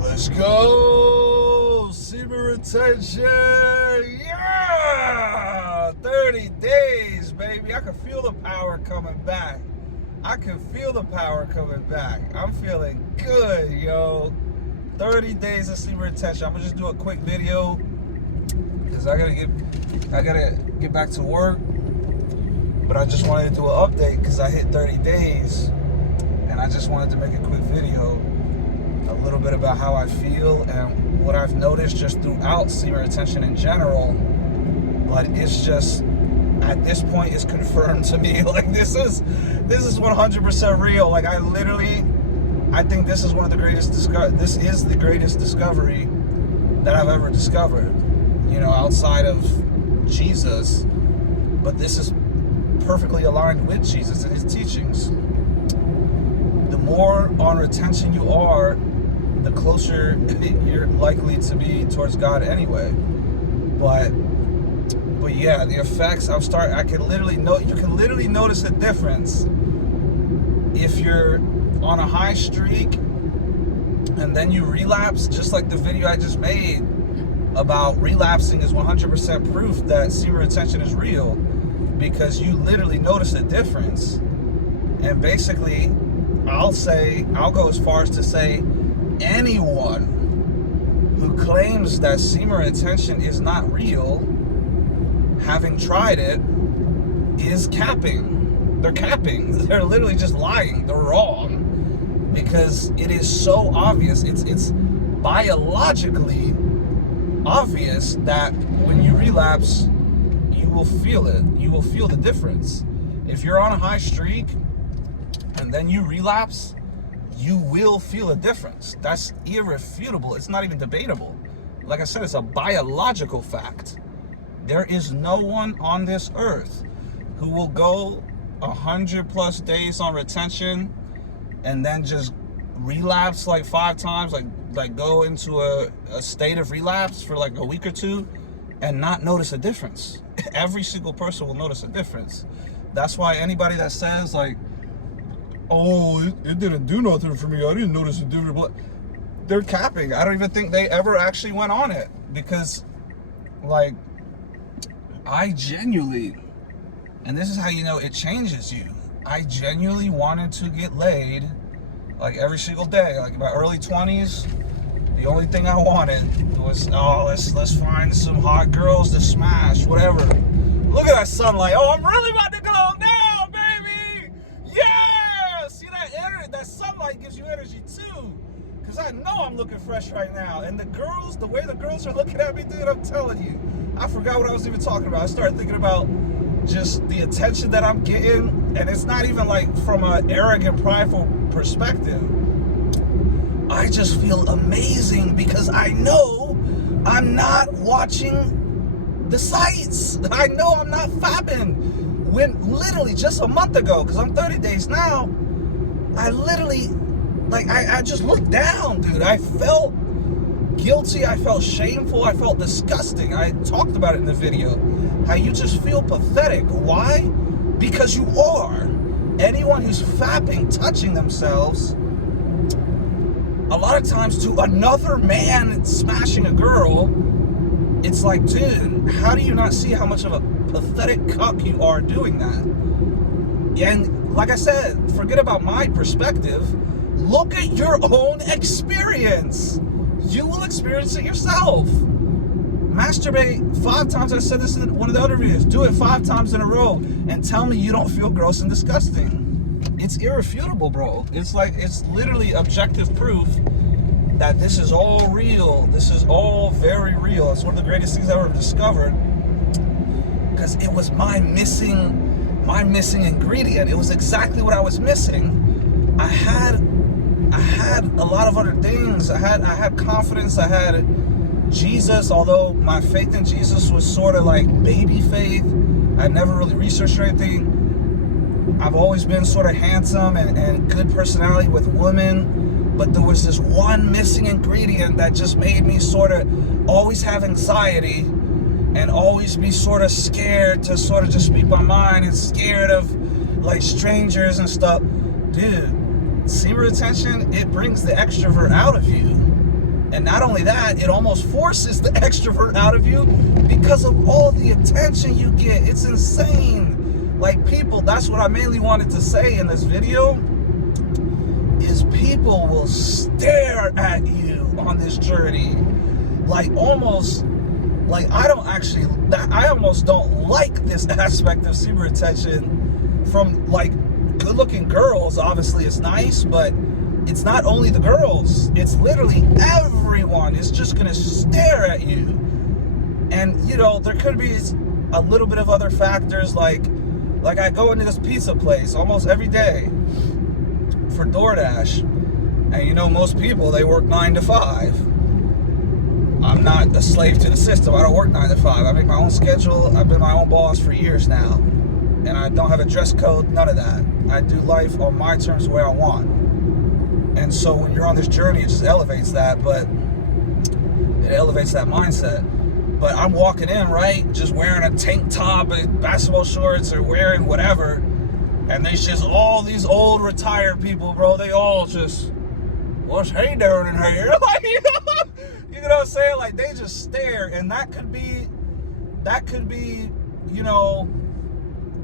Let's go! Semen retention! Yeah! 30 days, baby. I can feel the power coming back. I'm feeling good, yo. 30 days of semen retention. I'm gonna just do a quick video because I gotta get back to work. But I just wanted to do an update because I hit 30 days, and I just wanted to make a quick video, a little bit about how I feel and what I've noticed just throughout semen retention in general. But it's just, at this point, it's confirmed to me. Like, this is 100% real. Like, I think this is one of the greatest this is the greatest discovery that I've ever discovered, you know, outside of Jesus. But this is perfectly aligned with Jesus and his teachings. The more on retention you are, the closer you're likely to be towards God anyway. But yeah, the effects you can literally notice a difference if you're on a high streak and then you relapse, just like the video I just made about relapsing is 100% proof that semen retention is real, because you literally notice a difference. And basically, I'll go as far as to say anyone who claims that semen retention is not real, having tried it, is capping. They're capping. They're literally just lying. They're wrong. Because it is so obvious. It's biologically obvious that when you relapse, you will feel it. You will feel the difference. If you're on a high streak and then you relapse, you will feel a difference. That's irrefutable. It's not even debatable. Like I said, it's a biological fact. There is no one on this earth who will go 100+ days on retention and then just relapse like 5 times, like go into a state of relapse for like a week or two and not notice a difference. Every single person will notice a difference. That's why anybody that says like, oh, it didn't do nothing for me, I didn't notice a difference, they're capping. I don't even think they ever actually went on it, because like, I genuinely, and this is how you know it changes you, I genuinely wanted to get laid like every single day. Like in my early 20s, the only thing I wanted was, oh, let's find some hot girls to smash, whatever. Look at that sunlight. Oh, I'm really about to go now, baby. Yeah! See that energy? That sunlight gives you energy too. Because I know I'm looking fresh right now. And the way the girls are looking at me, dude, I'm telling you. I forgot what I was even talking about. I started thinking about just the attention that I'm getting. And it's not even like from an arrogant, prideful perspective. I just feel amazing because I know I'm not watching the sights. I know I'm not fapping. When literally just a month ago, because I'm 30 days now, I literally, like, I just looked down, dude. I felt guilty. I felt shameful. I felt disgusting. I talked about it in the video. How you just feel pathetic. Why? Because you are. Anyone who's fapping, touching themselves, a lot of times to another man smashing a girl, it's like, dude, how do you not see how much of a pathetic cuck you are doing that? And like I said, forget about my perspective. Look at your own experience. You will experience it yourself. Masturbate 5 times. I said this in one of the other videos. Do it 5 times in a row and tell me you don't feel gross and disgusting. It's irrefutable, bro. It's literally objective proof that this is all real. This is all very real. It's one of the greatest things I ever discovered, because it was my missing ingredient. It was exactly what I was missing. I had a lot of other things. I had confidence. I had Jesus, although my faith in Jesus was sort of like baby faith. I never really researched or anything. I've always been sort of handsome and good personality with women, but there was this one missing ingredient that just made me sort of always have anxiety and always be sort of scared to sort of just speak my mind and scared of like strangers and stuff. Dude, semen retention, it brings the extrovert out of you. And not only that, it almost forces the extrovert out of you because of all the attention you get. It's insane. Like, people, that's what I mainly wanted to say in this video, is people will stare at you on this journey. Like, almost, like, I almost don't like this aspect of semen retention from, like, good-looking girls. Obviously, it's nice, but it's not only the girls. It's literally everyone is just gonna stare at you. And, you know, there could be a little bit of other factors, like I go into this pizza place almost every day for DoorDash. And, you know, most people, they work 9 to 5. I'm not a slave to the system. I don't work 9 to 5. I make my own schedule. I've been my own boss for years now. And I don't have a dress code, none of that. I do life on my terms the way I want. And so when you're on this journey, it just elevates that, but it elevates that mindset. But I'm walking in, right, just wearing a tank top and basketball shorts or wearing whatever, and there's just all these old retired people, bro. They all just, what's he doing in here? Like, you know what I'm saying? Like, they just stare, and that could be, you know,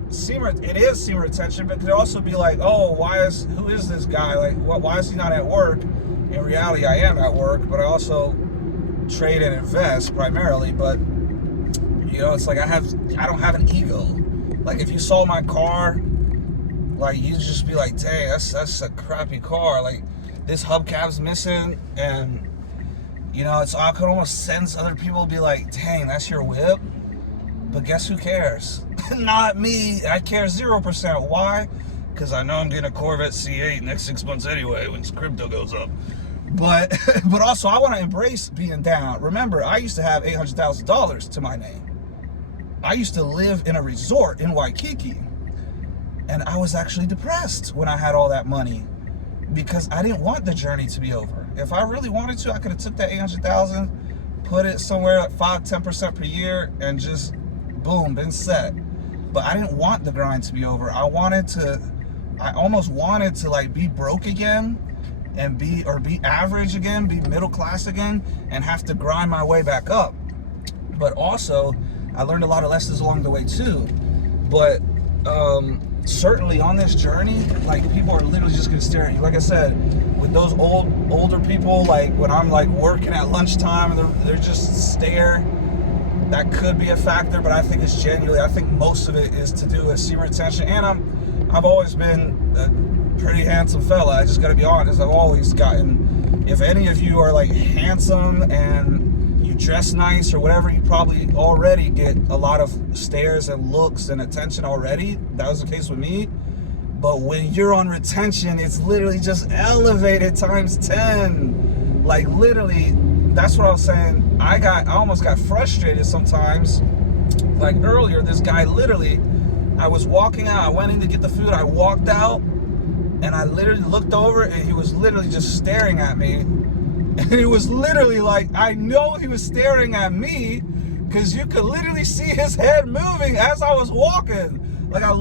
it is semen retention, but it could also be like, oh, who is this guy? Like, why is he not at work? In reality, I am at work, but I also trade and invest primarily. But, you know, it's like I don't have an ego. Like, if you saw my car, like, you'd just be like, dang, that's a crappy car. Like, this hubcap's missing, and, you know, I could almost sense other people be like, dang, that's your whip. But guess who cares? Not me. I care 0%. Why? Because I know I'm getting a Corvette C8 next 6 months anyway when crypto goes up. But also, I want to embrace being down. Remember, I used to have $800,000 to my name. I used to live in a resort in Waikiki. And I was actually depressed when I had all that money because I didn't want the journey to be over. If I really wanted to, I could have took that $800,000, put it somewhere at 5-10% per year, and just boom, been set. But I didn't want the grind to be over. I almost wanted to, like, be broke again and be average again, be middle class again, and have to grind my way back up. But also, I learned a lot of lessons along the way too. But certainly on this journey, like, people are literally just gonna stare at you. Like I said, with those older people, like when I'm like working at lunchtime and they're just stare, that could be a factor, but I think it's genuinely, I think most of it is to do with semen retention. And I've always been a pretty handsome fella. I just gotta be honest. I've always gotten, if any of you are like handsome and you dress nice or whatever, you probably already get a lot of stares and looks and attention already. That was the case with me. But when you're on retention, it's literally just elevated times 10. Like, literally, that's what I was saying. I almost got frustrated sometimes. Like earlier, this guy literally, I was walking out, I went in to get the food, I walked out, and I literally looked over, and he was literally just staring at me. And it was literally like, I know he was staring at me, because you could literally see his head moving as I was walking. Like, I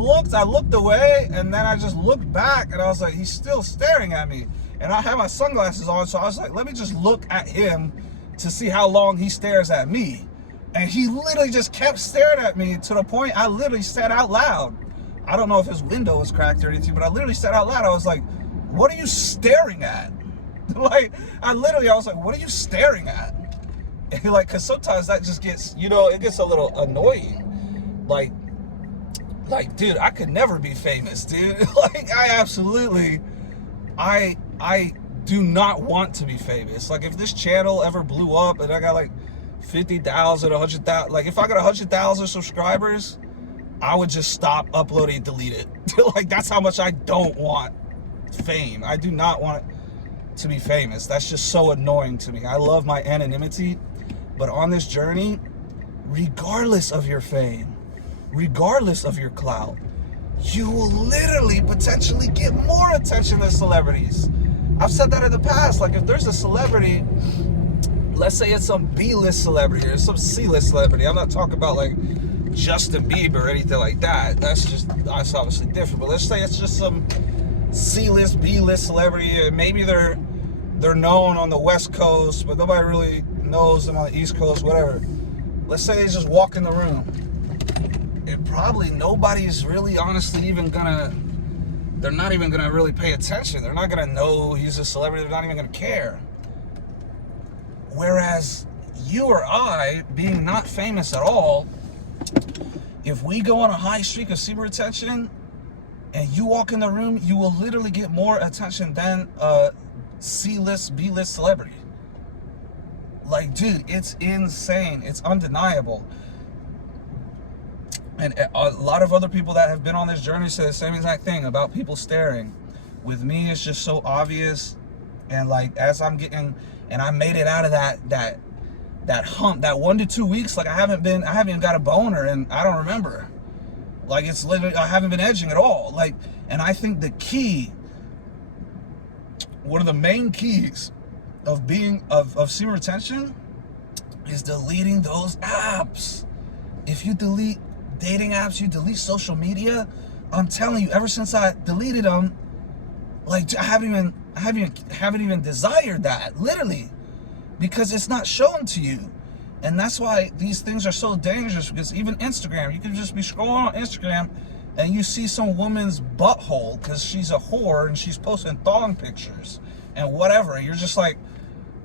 looked away, and then I just looked back, and I was like, he's still staring at me. And I had my sunglasses on, so I was like, let me just look at him to see how long he stares at me. And he literally just kept staring at me to the point I literally said out loud. I don't know if his window was cracked or anything, but I literally said out loud, I was like, what are you staring at? Like, I was like, what are you staring at? And like, cause sometimes that just gets, you know, it gets a little annoying. Like, dude, I could never be famous, dude. Like, I do not want to be famous. Like, if this channel ever blew up and I got like 50,000, 100,000, like if I got 100,000 subscribers, I would just stop uploading and delete it. Like, that's how much I don't want fame. I do not want to be famous. That's just so annoying to me. I love my anonymity, but on this journey, regardless of your fame, regardless of your clout, you will literally potentially get more attention than celebrities. I've said that in the past. Like, if there's a celebrity, let's say it's some B-list celebrity or some C-list celebrity. I'm not talking about like Justin Bieber or anything like that. That's obviously different. But let's say it's just some C-list, B-list celebrity, and maybe they're they're known on the West Coast, but nobody really knows them on the East Coast, whatever. Let's say they just walk in the room. Probably nobody's really honestly even gonna, they're not even gonna really pay attention. They're not gonna know he's a celebrity. They're not even gonna care. Whereas you or I, being not famous at all, if we go on a high streak of semen retention and you walk in the room, you will literally get more attention than a C-list, B-list celebrity. Like, dude, it's insane. It's undeniable. And a lot of other people that have been on this journey say the same exact thing about people staring. With me, it's just so obvious. And like, as I'm getting, and I made it out of that hump, that 1 to 2 weeks, like I haven't even got a boner, and I don't remember. Like, it's literally, I haven't been edging at all. Like, and I think the key, one of the main keys of being, of semen retention is deleting those apps. If you delete dating apps, you delete social media, I'm telling you, ever since I deleted them, like I haven't even desired that, literally, because it's not shown to you. And that's why these things are so dangerous, because even Instagram, you can just be scrolling on Instagram and you see some woman's butthole because she's a whore and she's posting thong pictures and whatever. You're just like,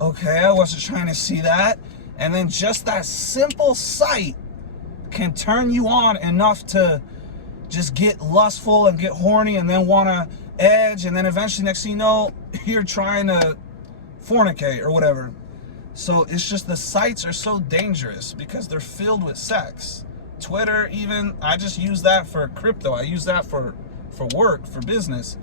okay, I wasn't trying to see that. And then just that simple sight can turn you on enough to just get lustful and get horny and then want to edge, and then eventually, next thing you know, you're trying to fornicate or whatever. So it's just, the sites are so dangerous because they're filled with sex. Twitter, even, I just use that for crypto. I use that for work, for business.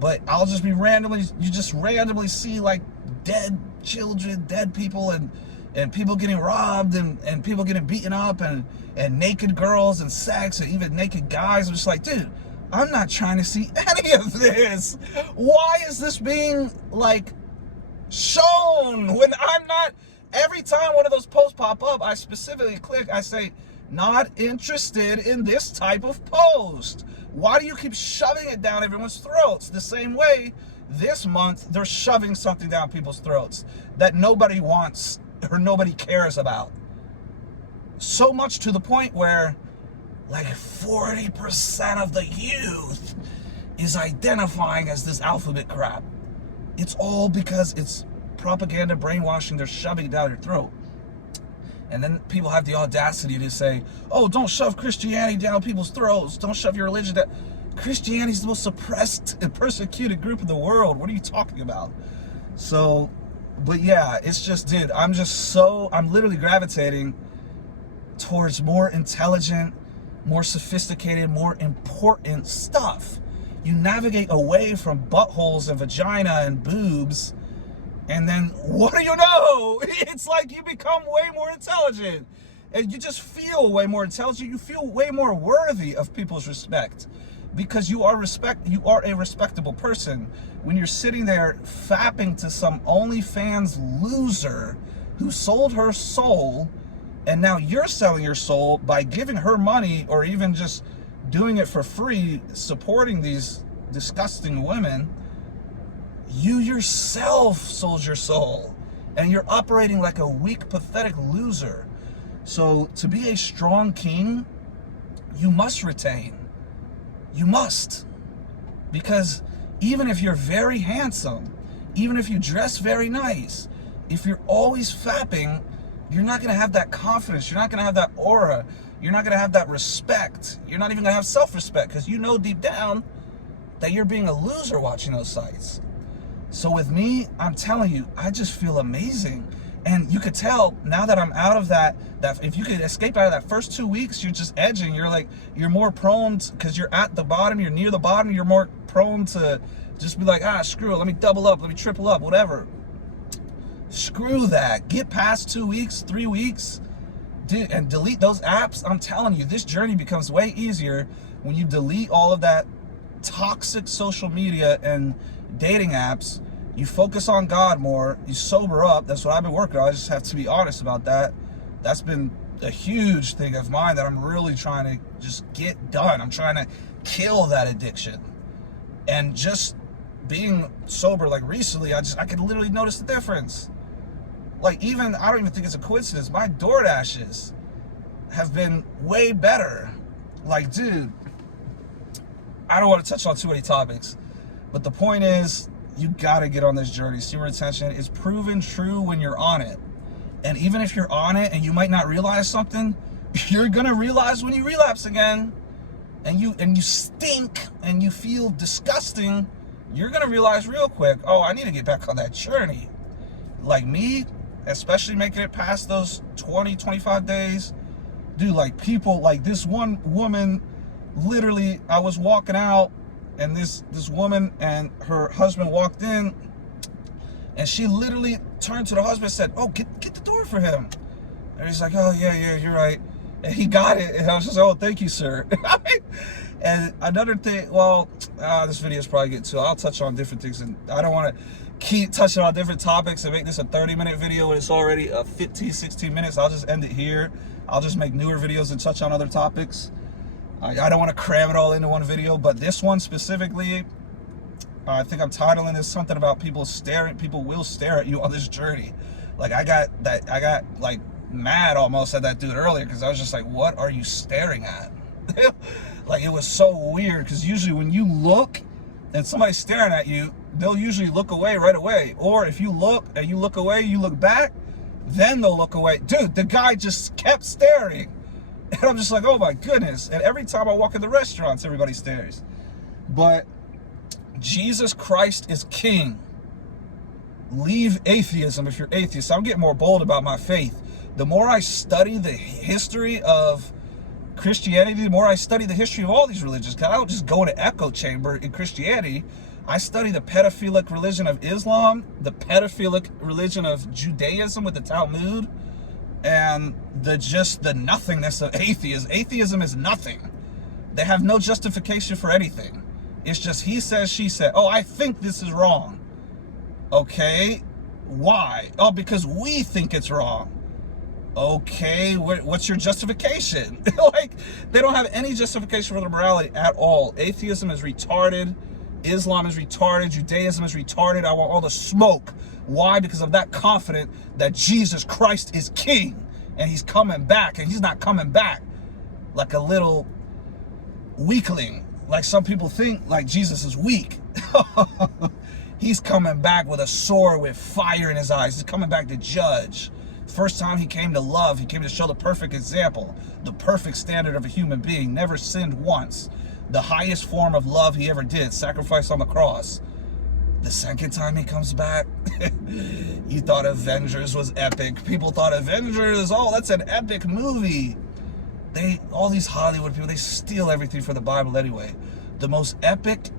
But I'll just be you just randomly see like dead children, dead people, and people getting robbed, and people getting beaten up, and naked girls and sex, and even naked guys. I'm just like, dude, I'm not trying to see any of this. Why is this being like shown when I'm not? Every time one of those posts pop up, I specifically click, I say, not interested in this type of post. Why do you keep shoving it down everyone's throats? The same way this month they're shoving something down people's throats that nobody wants or nobody cares about. So much to the point where like 40% of the youth is identifying as this alphabet crap. It's all because it's propaganda, brainwashing. They're shoving it down your throat. And then people have the audacity to say, oh, don't shove Christianity down people's throats. Don't shove your religion down. Christianity is the most suppressed and persecuted group in the world. What are you talking about? So, but yeah, it's just, dude, I'm literally gravitating towards more intelligent, more sophisticated, more important stuff. You navigate away from buttholes and vagina and boobs, and then what do you know? It's like you become way more intelligent, and you just feel way more intelligent. You feel way more worthy of people's respect, because you are a respectable person. When you're sitting there fapping to some OnlyFans loser who sold her soul, and now you're selling your soul by giving her money, or even just doing it for free, supporting these disgusting women, you yourself sold your soul, and you're operating like a weak, pathetic loser. So to be a strong king, you must retain. You must. Because even if you're very handsome, even if you dress very nice, if you're always fapping, you're not going to have that confidence. You're not going to have that aura. You're not going to have that respect. You're not even going to have self-respect, because you know deep down that you're being a loser watching those sites. So with me, I'm telling you, I just feel amazing. And you could tell now that I'm out of that if you could escape out of that first 2 weeks, you're just edging. You're like, you're more prone because you're at the bottom, you're near the bottom, you're more prone to just be like, screw it, let me double up, let me triple up, whatever. Screw that. Get past 2 weeks, 3 weeks, dude, and delete those apps. I'm telling you, this journey becomes way easier when you delete all of that toxic social media and dating apps. You focus on God more, you sober up. That's what I've been working on. I just have to be honest about that. That's been a huge thing of mine that I'm really trying to just get done. I'm trying to kill that addiction and just being sober, like recently, I could literally notice the difference. Like, even, I don't even think it's a coincidence, my DoorDashes have been way better. Like, dude, I don't want to touch on too many topics, but the point is, you gotta get on this journey. Semen retention is proven true when you're on it. And even if you're on it and you might not realize something, you're gonna realize when you relapse again, and you stink and you feel disgusting, you're gonna realize real quick, oh, I need to get back on that journey. Like me, especially making it past those 20, 25 days, dude, like people, like this one woman, literally, I was walking out and this woman and her husband walked in, and she literally turned to the husband and said, oh, get the door for him. And he's like, oh, yeah, you're right. And he got it, and I was just, oh, thank you, sir. And another thing, well, this video is probably getting too, I'll touch on different things, and I don't want to keep touching on different topics and make this a 30-minute video when it's already 15, 16 minutes. I'll just end it here. I'll just make newer videos and touch on other topics. I don't want to cram it all into one video, but this one specifically, I think I'm titling this something about people will stare at you on this journey. Like, I got like mad almost at that dude earlier, because I was just like, what are you staring at? Like, it was so weird, because usually when you look and somebody's staring at you, they'll usually look away right away. Or if you look and you look away, you look back, then they'll look away. Dude, the guy just kept staring. And I'm just like, oh my goodness. And every time I walk in the restaurants, everybody stares. But Jesus Christ is king. Leave atheism if you're atheist. I'm getting more bold about my faith. The more I study the history of Christianity, the more I study the history of all these religions, because I don't just go in an echo chamber in Christianity. I study the pedophilic religion of Islam, the pedophilic religion of Judaism with the Talmud, and the nothingness of atheism. Atheism is nothing. They have no justification for anything. It's just he says, she said. Oh, I think this is wrong. Okay, why? Oh, because we think it's wrong. Okay, what's your justification? Like, they don't have any justification for their morality at all. Atheism is retarded. Islam is retarded. Judaism is retarded. I want all the smoke. Why? Because I'm that confident that Jesus Christ is king and he's coming back, and he's not coming back like a little weakling. Like some people think, like Jesus is weak. He's coming back with a sword with fire in his eyes. He's coming back to judge. First time he came to love, he came to show the perfect example, the perfect standard of a human being, never sinned once. The highest form of love he ever did, sacrifice on the cross. The second time he comes back, you thought Avengers was epic. People thought Avengers, oh, that's an epic movie. All these Hollywood people, they steal everything from the Bible anyway. The most epic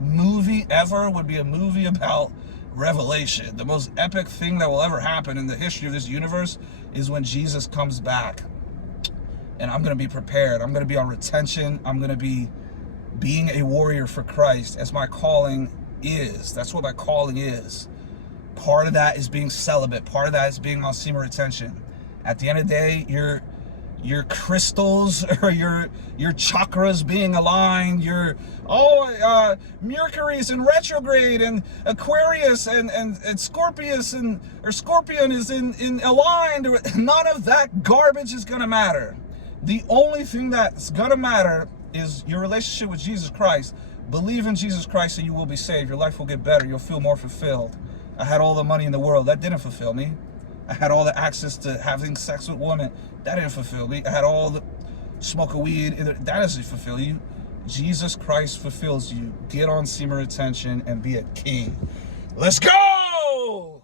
movie ever would be a movie about Revelation. The most epic thing that will ever happen in the history of this universe is when Jesus comes back. And I'm going to be prepared. I'm going to be on retention. I'm going to be being a warrior for Christ, as my calling is. That's what my calling is. Part of that is being celibate. Part of that is being on semen retention. At the end of the day, your crystals or your chakras being aligned, Mercury's in retrograde, and Aquarius and Scorpius or Scorpion is in aligned. None of that garbage is gonna matter. The only thing that's gonna matter is your relationship with Jesus Christ. Believe in Jesus Christ and you will be saved. Your life will get better. You'll feel more fulfilled. I had all the money in the world. That didn't fulfill me. I had all the access to having sex with women. That didn't fulfill me. I had all the smoke of weed. That doesn't fulfill you. Jesus Christ fulfills you. Get on semen retention and be a king. Let's go!